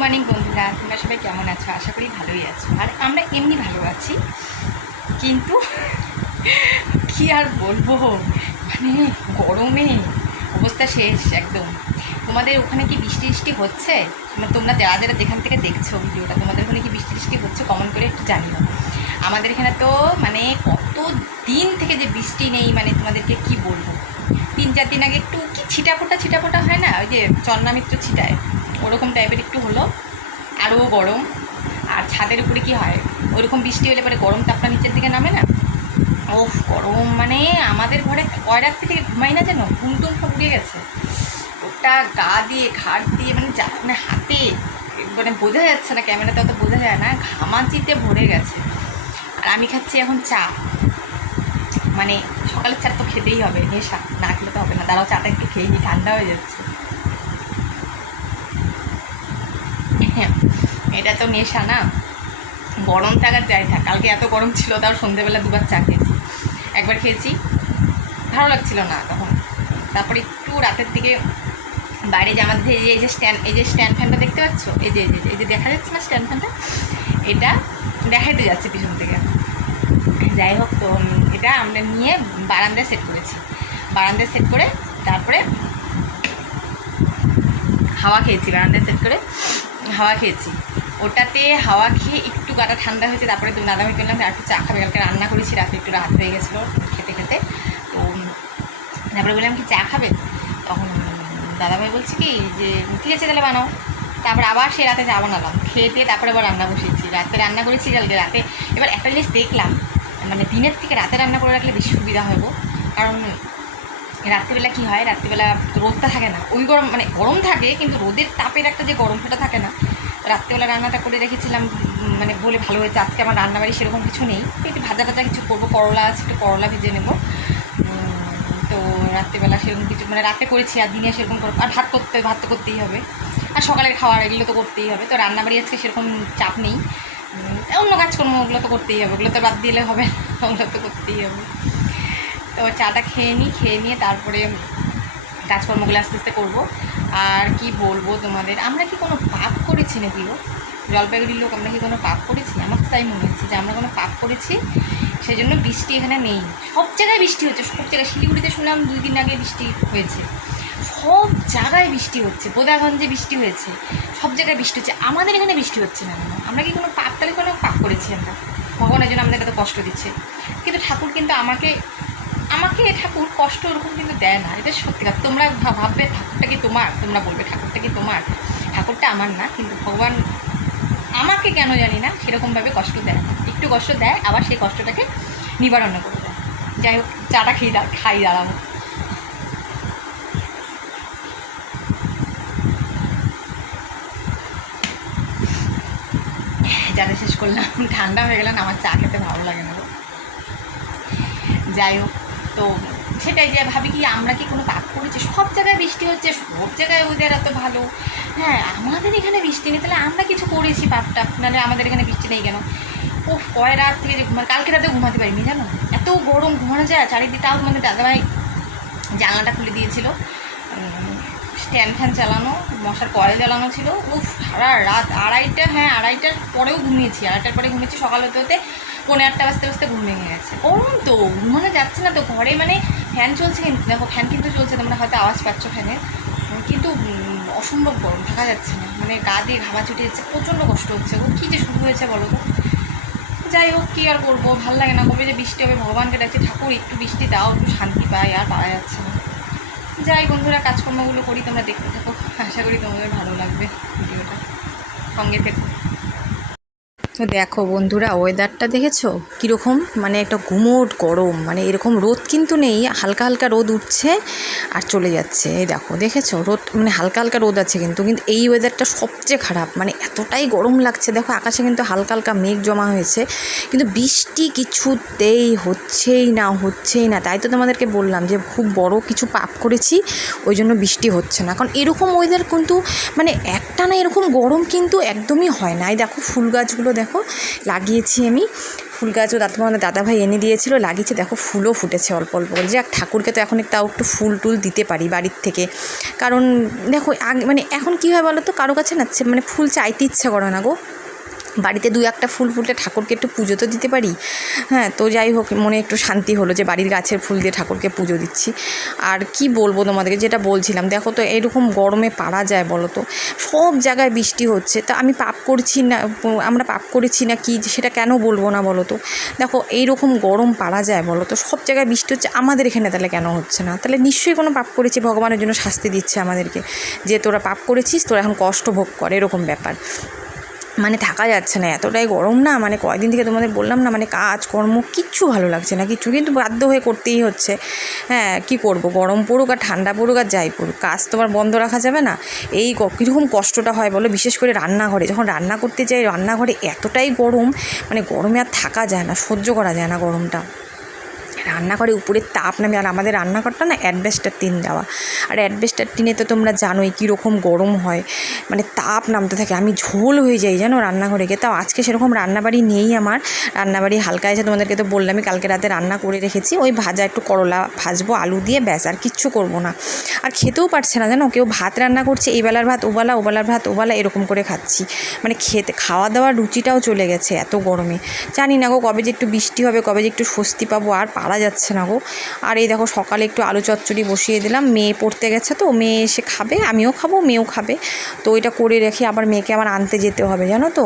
Morning বন্ধুরা। তোমরা সবাই কেমন আছো? আশা করি ভালোই আছো। আর আমরা এমনি ভালো আছি, কিন্তু কি আর বলব? মানে গরমে অবস্থা শেষ একদম। তোমাদের ওখানে কি বৃষ্টি বৃষ্টি হচ্ছে? তোমরা যারা যারা যেখান থেকে দেখছ ভিডিওটা, তোমাদের ওখানে কি বৃষ্টি বৃষ্টি হচ্ছে কমন করে একটু জানিও। আমাদের এখানে তো মানে কত দিন থেকে যে বৃষ্টি নেই মানে তোমাদেরকে কি বলব? তিন চার দিন আগে একটু কি ছিটাফোটা ছিটাফোটা হয় না? ওই যে চন্নামিত্র ছিটায়। ওরকম টাইপের একটু হলো, আরও গরম। আর ছাদের উপরে কি হয়, ওরকম বৃষ্টি হলে পরে গরম তাপটা নিচের দিকে নামে না? ও গরম মানে আমাদের ঘরে কয় রাত্রি থেকে ঘুমাই না যেন, ঘুম টুম সব উড়ে গেছে। ওটা গা দিয়ে ঘাট দিয়ে মানে যা মানে হাতে মানে বোঝা যাচ্ছে না, ক্যামেরাতে অত বোঝা যায় না, ঘামাচিতে ভরে গেছে। আর আমি খাচ্ছি এখন চা। মানে সকালের চা তো খেতেই হবে, নেশা, না খেলে তো হবে না। দাঁড়াও, চাটা একটু খেয়ে ঠান্ডা হয়ে যাচ্ছে। এটা তো নেশা না। গরম থাকার যাই থাক, কালকে এত গরম ছিল, তাও সন্ধেবেলা দুবার চা খেয়েছি। একবার খেয়েছি, ভালো লাগছিল না তখন। তারপরে একটু রাতের দিকে বাইরে যে আমাদের এই যে স্ট্যান্ড, এই যে স্ট্যান্ড ফ্যানটা দেখতে পাচ্ছ? এই যে এই যে এই যে দেখা যাচ্ছে না স্ট্যান্ড ফ্যানটা? এটা দেখাইতে যাচ্ছে পিছন থেকে। যাই হোক, তো এটা আমরা নিয়ে বারান্দায় সেট করেছি। বারান্দায় সেট করে তারপরে হাওয়া খেয়েছি, বারান্দায় সেট করে। হাওয়া খেয়েছি। ওটাতে হাওয়া খেয়ে একটু গাটা ঠান্ডা হয়েছে, তারপরে তুমি দাদাভাই আর একটু চা খাবে, কালকে রান্না করেছি, রাতে একটু রাত হয়ে গেছিল খেতে খেতে। তো, তারপরে বললাম, কি চা খাবে? তখন দাদাভাই বলছে কি, যে ঠিক আছে, তাহলে বানাও। তারপরে আবার সে রাতে চা বানালাম। খেয়ে দিয়ে তারপরে আবার রান্না বসিয়েছি। রাতে রান্না করেছি, কালকে রাতে। এবার একটা জিনিস দেখলাম মানে দিনের থেকে রাতে রান্না করে রাখলে বেশি সুবিধা গো। কারণ রাত্রিবেলা কি হয়, রাত্রিবেলা রোদটা থাকে না। ওই গরম মানে গরম থাকে, কিন্তু রোদের তাপের একটা যে গরম গরমটা থাকে না রাত্রিবেলা রান্নাটা করে রেখেছিলাম মানে বলে ভালো হয়েছে, আজকে আমার রান্নাবাড়ি সেরকম কিছু নেই। একটু ভাজা ভাজা কিছু করব, করলা আছে, একটু করলা ভেজে নেব। তো রাত্রেবেলা সেরকম কিছু মানে রাতে করেছি, আর দিনে সেরকম করব, আর ভাত করতে, ভাত তো করতেই হবে। আর সকালের খাওয়ার এগুলো তো করতেই হবে, তো রান্নাবাড়ি আজকে সেরকম চাপ নেই। অন্য কাজকর্ম ওগুলো তো করতেই হবে, ওগুলো তো বাদ দিলে হবে ওগুলো তো করতেই হবে। তো চাটা খেয়ে নিই খেয়ে নিয়ে তারপরে কাজকর্মগুলো আস্তে আস্তে করব। আর কি বলব তোমাদের? আমরা কি কোনো পাপ করেছি নাকি গো? জলপাইগুড়ির লোক, আমরা কি কোনো পাপ করেছি? আমার তো তাই মনে হচ্ছে যে আমরা কোনো পাপ করেছি সেই জন্য বৃষ্টি এখানে নেই। সব জায়গায় বৃষ্টি হচ্ছে, সব জায়গায়। শিলিগুড়িতে শুনলাম দুই দিন আগে বৃষ্টি হয়েছে। সব জায়গায় বৃষ্টি হচ্ছে বোদাগঞ্জে বৃষ্টি হয়েছে। সব জায়গায় বৃষ্টি হচ্ছে। আমাদের এখানে বৃষ্টি হচ্ছে না। আমরা কি কোনো পাপ, তাহলে কোনো পাপ করেছি আমরা? ভগবানের জন্য আমাদের এত কষ্ট দিচ্ছে। কিন্তু ঠাকুর কিন্তু আমাকে আমাকে ঠাকুর কষ্ট ওরকম কিন্তু দেয় না, এটা সত্যি কথা। তোমরা ভাববে, ঠাকুরটা কি তোমার? তোমরা বলবে, ঠাকুরটা কি তোমার? ঠাকুরটা আমার না, কিন্তু ভগবান আমাকে কেন জানি না সেরকমভাবে কষ্ট দেয়। একটু কষ্ট দেয়, আবার সেই কষ্টটাকে নিবারণ করে দেয়। যাই হোক, চাটা খেয়ে দা খাই, দাঁড়াবো। যাতে শেষ করলাম, ঠান্ডা হয়ে গেলে না আমার চা খেতে ভালো লাগে না। যাই হোক। তো সেটাই যে ভাবি কি, আমরা কি কোনো পাপ করেছি? সব জায়গায় বৃষ্টি হচ্ছে, সব জায়গায় ওদের এত ভালো। হ্যাঁ আমাদের এখানে বৃষ্টি নেই, তাহলে আমরা কিছু করেছি পাপটা? নাহলে আমাদের এখানে বৃষ্টি নেই কেন? ও কয় রাত থেকে যে ঘুমা কালকে রাতে ঘুমাতে পারিনি, জানো? এত গরম ঘুমানো যায়, চারিদিকে তাও মানে দাদাভাই জানলাটা খুলে দিয়েছিল। স্ট্যান্ড ফ্যান চালানো, মশার কয়েল জ্বালানো ছিল। উফ, সারা রাত আড়াইটা হ্যাঁ আড়াইটার পরেও ঘুমিয়েছি। আড়াইটার পরে ঘুমিয়েছি, সকাল হতে হতে পৌনে আটটা বাজতে বাজতে ঘুম ভেঙে গেছে। গরম তো, ঘুমানো যাচ্ছে না তো, ঘরে মানে ফ্যান চলছে কিন্তু, দেখো ফ্যান কিন্তু চলছে, তোমরা হয়তো আওয়াজ পাচ্ছ ফ্যানের কিন্তু অসম্ভব গরম, থাকা যাচ্ছে না। মানে গা দিয়ে ঘামা ছুটে যাচ্ছে, প্রচণ্ড কষ্ট হচ্ছে ও কী যে শুরু হয়েছে বলো তো? যাই হোক, কী আর করব? ভালো লাগে না কবে যে বৃষ্টি হবে, ভগবানকে ডাকছি, ঠাকুর, একটু বৃষ্টি দাও, একটু শান্তি পায় আর পাওয়া যাচ্ছে না। যাই বন্ধুরা, কাজকর্মগুলো করি, তোমরা দেখতে থাকো। আশা করি তোমাদের ভালো লাগবে ভিডিওটা। সঙ্গে থেকো। তো দেখো বন্ধুরা ওয়েদারটা দেখেছ? কীরকম? মানে একটা গুমোট গরম মানে এরকম রোদ কিন্তু নেই, হালকা হালকা রোদ উঠছে আর চলে যাচ্ছে। এই দেখো, দেখেছ? রোদ মানে হালকা হালকা রোদ আছে কিন্তু কিন্তু এই ওয়েদারটা সবচেয়ে খারাপ মানে এতটাই গরম লাগছে। দেখো, আকাশে কিন্তু হালকা হালকা মেঘ জমা হয়েছে, কিন্তু বৃষ্টি কিছুতেই হচ্ছেই না হচ্ছেই না। তাই তো তোমাদেরকে বললাম যে খুব বড় কিছু পাপ করেছি, ওই জন্য বৃষ্টি হচ্ছে না। কারণ এরকম ওয়েদার কিন্তু মানে একটা না এরকম গরম কিন্তু একদমই হয় না। এই দেখো, ফুল গাছগুলো দেখো দেখো, লাগিয়েছি আমি। ফুল গাছও দাদা আমাদের দাদাভাই এনে দিয়েছিল, লাগিয়েছে। দেখো, ফুলও ফুটেছে অল্প অল্প করে। যাক, ঠাকুরকে তো এখন তাও একটু ফুল টুল দিতে পারি বাড়ির থেকে। কারণ, দেখো, আগে মানে এখন কী হয় বলো তো, কারও কাছে না মানে ফুল চাইতে ইচ্ছা করে না গো। বাড়িতে দু একটা ফুল ফুটলে ঠাকুরকে একটু পুজো তো দিতে পারি। হ্যাঁ তো যাই হোক, মনে একটু শান্তি হলো যে বাড়ির গাছের ফুল দিয়ে ঠাকুরকে পুজো দিচ্ছি। আর কি বলব তোমাদেরকে, যেটা বলছিলাম, দেখো তো এরকম গরমে পারা যায় বলো তো। সব জায়গায় বৃষ্টি হচ্ছে। তা আমি পাপ করছি না, আমরা পাপ করেছি না কি, সেটা কেন বলব না বলো তো? দেখো, এইরকম গরম পারা যায় বলো তো। সব জায়গায় বৃষ্টি হচ্ছে, আমাদের এখানে তাহলে কেন হচ্ছে না? তাহলে নিশ্চয়ই কোনো পাপ করেছি, ভগবানের জন্য শাস্তি দিচ্ছে আমাদেরকে। যে তোরা পাপ করেছিস, তোরা এখন কষ্ট ভোগ কর, এরকম ব্যাপার। মানে থাকা যাচ্ছে না, এতটাই গরম না মানে কয়দিন থেকে তোমাদের বললাম না মানে কাজ কর্ম কিচ্ছু ভালো লাগছে না, কিচ্ছু, কিন্তু বাধ্য হয়ে করতেই হচ্ছে। হ্যাঁ কি করব? গরম পড়ুক আর ঠান্ডা পড়ুক আর যাই পড়ুক, কাজ তো আর বন্ধ রাখা যাবে না। এই কীরকম কষ্টটা হয় বলো? বিশেষ করে রান্নাঘরে, যখন রান্না করতে যাই, রান্নাঘরে এতটাই গরম মানে গরমে আর থাকা যায় না, সহ্য করা যায় না গরমটা। রান্নাঘরে উপরের তাপ নামে, আর আমাদের রান্নাঘরটা না অ্যাডভেস্টার টিন দেওয়া। আর অ্যাডভেস্টার টিনে তো তোমরা জানোই কীরকম গরম হয়। মানে তাপ নামতে থাকে, আমি ঝোল হয়ে যাই জানো রান্নাঘরে গিয়ে। তাও আজকে সেরকম রান্নাবাড়ি নেই আমার। রান্নাবাড়ি হালকা আছে, তোমাদেরকে তো বললামই কালকে রাতে রান্না করে রেখেছি। ওই ভাজা একটু করলা ভাজবো, আলু দিয়ে ব্যাস, আর কিচ্ছু করব না। আর খেতেও পারছে না জানো, কেউ ভাত রান্না করছে, এই বেলার ভাত ওবেলা ওবেলার ভাত ওবেলা এরকম করে খাচ্ছি। মানে খেতে খাওয়া দাওয়ার রুচিটাও চলে গেছে এত গরমে। জানি না গো কবে যে একটু বৃষ্টি হবে, কবে যে একটু স্বস্তি পাবো, আর পারা যাচ্ছে না গো। আর এই দেখো সকালে একটু আলু চচ্চড়ি বসিয়ে দিলাম। মেয়ে পড়তে গেছে তো, মেয়ে এসে খাবে, আমিও খাব, মেয়েও খাবে। তো এটা করে রেখে আবার মেয়েকে আমার আনতে যেতে হবে, জানো তো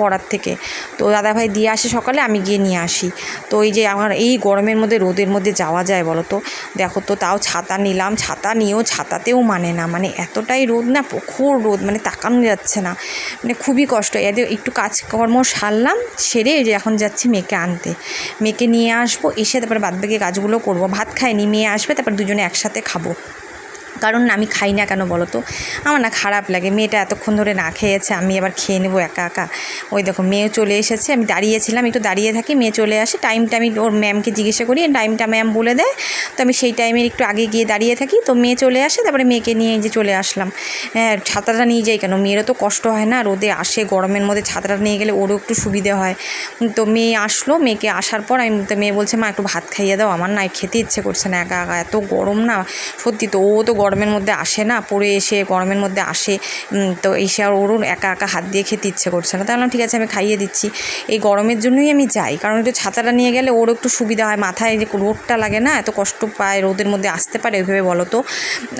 পড়ার থেকে। তো দাদাভাই দিয়ে আসে সকালে, আমি গিয়ে নিয়ে আসি। তো এই যে আমার এই গরমের মধ্যে, রোদের মধ্যে যাওয়া যায় বলো তো? দেখো তো, তাও ছাতা নিলাম। ছাতা নিয়েও ছাতাতেও মানে না মানে এতটাই রোদ না, প্রখর রোদ মানে তাকানো যাচ্ছে না। মানে খুবই কষ্ট। এদের একটু কাজকর্ম সারলাম, সেরে যে এখন যাচ্ছি মেয়েকে আনতে। মেয়েকে নিয়ে আসব, এসে তারপরে বাদবাকি কাজগুলো করব। ভাত খাইনি, মেয়ে আসবে, তারপর দুজনে একসাথে খাব। কারণ আমি খাই না কেন বলো তো? আমার না খারাপ লাগে। মেয়েটা এতক্ষণ ধরে না খেয়েছে, আমি আবার খেয়ে নেব একা একা। ওই দেখো, মেয়ে চলে এসেছে। আমি দাঁড়িয়েছিলাম, একটু দাঁড়িয়ে থাকি, মেয়ে চলে আসে। টাইমটা আমি ওর ম্যামকে জিজ্ঞাসা করি টাইমটা ম্যাম বলে দেয় তো আমি সেই টাইমের একটু আগে গিয়ে দাঁড়িয়ে থাকি, তো মেয়ে চলে আসে, তারপরে মেয়েকে নিয়ে যে চলে আসলাম। হ্যাঁ ছাতাটা নিয়ে যাই কেন? মেয়েরও তো কষ্ট হয় না, রোদে আসে, গরমের মধ্যে ছাতাটা নিয়ে গেলে ওরও একটু সুবিধে হয়। তো মেয়ে আসলো, মেয়েকে আসার পর আমি, তো মেয়ে বলছে, মা, একটু ভাত খাইয়ে দাও, আমার না খেতে ইচ্ছে করছে না একা একা, এত গরম না। সত্যি তো, ও তো গরমের মধ্যে আসে না, পড়ে এসে গরমের মধ্যে আসে তো এসে আর ওরও একা একা হাত দিয়ে খেতে ইচ্ছে করছে না। তাহলে ঠিক আছে আমি খাইয়ে দিচ্ছি। এই গরমের জন্যই আমি যাই, কারণ একটু ছাতাটা নিয়ে গেলে ওর একটু সুবিধা হয়। মাথায় যে রোদটা লাগে না, এত কষ্ট পায়, রোদের মধ্যে আসতে পারে, ওইভাবে বলো তো।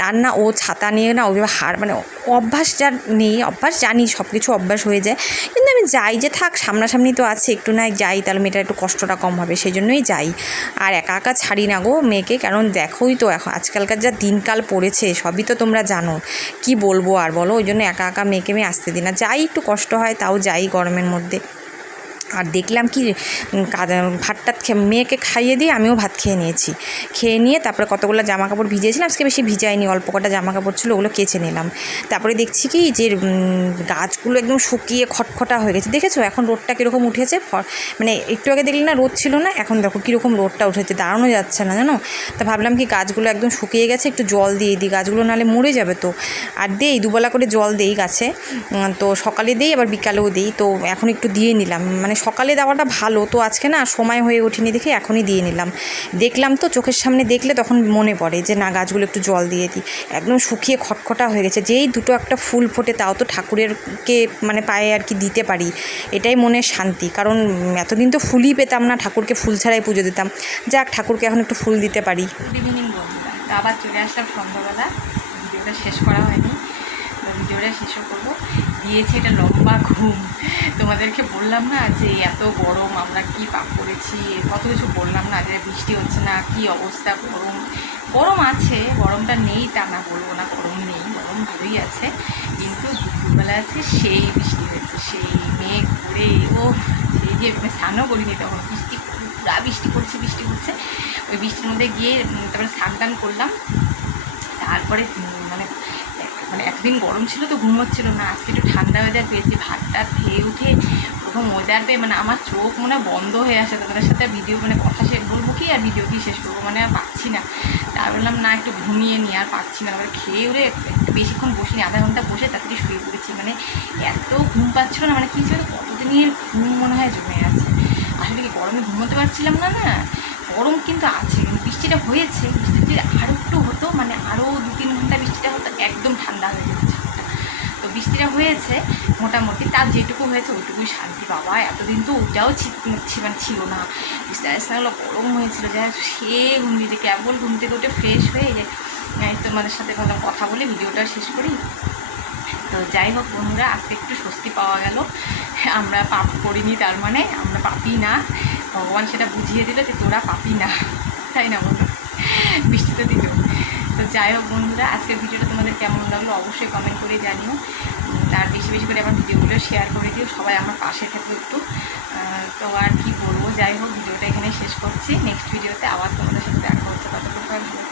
আর না, ও ছাতা নিয়ে না, ওইভাবে হার মানে অভ্যাস যার নেই, অভ্যাস জানি সব কিছু অভ্যাস হয়ে যায়। কিন্তু আমি যাই, যে থাক, সামনাসামনি তো আছে, একটু না যাই, তাহলে মেয়েটা একটু কষ্টটা কম হবে সেই জন্যই যাই। আর একা একা ছাড়ি না গো মেয়েকে, কারণ দেখোই তো এখন, আজকালকার যা দিনকাল পড়েছে, সবই তো তোমরা জানো। কি বলব আর বলো, ওই জন্য একা একা মেয়েকে আমি আসতে দিই না। যাই একটু কষ্ট হয়, তাও যাই গরমের মধ্যে। আর দেখলাম কি উম, কাদা- ভাত খেয়ে মেয়েকে খাইয়ে দিয়ে আমিও ভাত খেয়ে নিয়েছি। খেয়ে নিয়ে তারপরে কতগুলো জামা কাপড় ভিজিয়েছিলাম আজকে বেশি ভিজাইনি অল্প কটা জামা কাপড় ছিল ওগুলো কেচে নিলাম। তারপরে দেখছি কি যে গাছগুলো একদম শুকিয়ে খটখটা হয়ে গেছে। দেখেছ এখন রোদটা কীরকম উঠেছে? মানে একটু আগে দেখলে না রোদ ছিল না এখন দেখো কীরকম রোদটা উঠেছে দাঁড়ানো যাচ্ছে না জানো? তা ভাবলাম কি গাছগুলো একদম শুকিয়ে গেছে একটু জল দিয়ে দিই গাছগুলো নাহলে মরে যাবে তো। আর দেই দুবেলা করে জল দেই গাছে তো সকালে দেই আবার বিকালেও দিই তো এখন একটু দিয়ে নিলাম। মানে সকালে দেওয়াটা ভালো, তো আজকে না সময় হয়ে ওঠেনি দেখে এখনই দিয়ে নিলাম। দেখলাম তো চোখের সামনে দেখলে তখন মনে পড়ে যে না, গাছগুলো একটু জল দিয়ে দিই। একদম শুকিয়ে খটখটা হয়ে গেছে। যেই দুটো একটা ফুল ফোটে তাও তো ঠাকুরেরকে মানে পায়ে আর কি দিতে পারি, এটাই মনের শান্তি। কারণ এতদিন তো ফুলই পেতাম না, ঠাকুরকে ফুল ছাড়াই পুজো দিতাম। যাক, ঠাকুরকে এখন একটু ফুল দিতে পারি। আবার চলে আসলাম সন্ধ্যাবেলা। ভিডিওটা শেষ করা হয়নি। ভিডিওটা শেষও করব। দিয়েছি এটা লম্বা ঘুম। তোমাদেরকে বললাম না যে এত গরম, আমরা কি পাপ করেছি? কত কিছু বললাম না যে বৃষ্টি হচ্ছে না, কি অবস্থা, গরম। গরম আছে, গরমটা নেই তা না বলব না, গরম নেই, গরম ভালোই আছে। কিন্তু দুপুরবেলা আছে, সেই বৃষ্টি হয়েছে, সেই মেঘ ঘুরে ও সেই যে স্নানও করিনি তখন, বৃষ্টি পুরা বৃষ্টি পড়ছে বৃষ্টি পড়ছে। ওই বৃষ্টির মধ্যে গিয়ে তারপরে স্নান টান করলাম। তারপরে মানে মানে এতদিন গরম ছিল তো, ঘুম হচ্ছিল না। আজকে একটু ঠান্ডা ওয়েদার পেয়েছি, ভাতটা খেয়ে উঠে ওরকম ওয়েদার পেয়ে মানে আমার চোখ মনে বন্ধ হয়ে আসে। তাদের সাথে ভিডিও মানে কথা শেষ বলব কি আর ভিডিও কি শেষ করব মানে আর পাচ্ছি না। তা বললাম, না, একটু ঘুমিয়ে নিই আর পাচ্ছি না। তারপরে খেয়ে উড়ে একটু বেশিক্ষণ বসিনি, আধা ঘণ্টা বসে তাড়াতাড়ি শুয়ে পড়েছি। মানে এত ঘুম পাচ্ছিল না মানে কি ছিল কতদিনের ঘুম মনে হয় জমে আছে। আসলে কি গরমে ঘুমোতে পারছিলাম না না? গরম কিন্তু আছে বৃষ্টিটা হয়েছে বৃষ্টি যদি আরও একটু হতো মানে আরও দু তিন ঘণ্টা বৃষ্টিটা হতো, একদম ঠান্ডা হয়ে যেত তো বৃষ্টিটা হয়েছে, মোটামুটি তার যেটুকু হয়েছে, ওইটুকুই শান্তি বাবা, এতদিন তো ওটাও মানে ছিল না। বিছনা বিছনাগুলো গরম হয়েছিল যা সে ঘুম দিতে কেবল ঘুম থেকে উঠে ফ্রেশ হয়ে যে তোমাদের সাথে ভালো কথা বলে ভিডিওটা শেষ করি। তো যাই হোক বন্ধুরা, আজকে একটু স্বস্তি পাওয়া গেল। আমরা পাপ করিনি, তার মানে আমরা পাপি না। ভগবান সেটা বুঝিয়ে দিল যে তোরা পাপি না। তাই না বলো বৃষ্টি তো দিল। তো যাই হোক বন্ধুরা, আজকের ভিডিওটা তোমাদের কেমন লাগল অবশ্যই কমেন্ট করে জানিও। আর বেশি বেশি করে আমার ভিডিওগুলো শেয়ার করে দিও, সবাই আমার পাশে থাকে একটু। তো আর কি বলব? যাই হোক, ভিডিওটা এখানে শেষ করছি। নেক্সট ভিডিওতে আবার তোমাদের সাথে দেখা হচ্ছে। ততক্ষণ সবাই।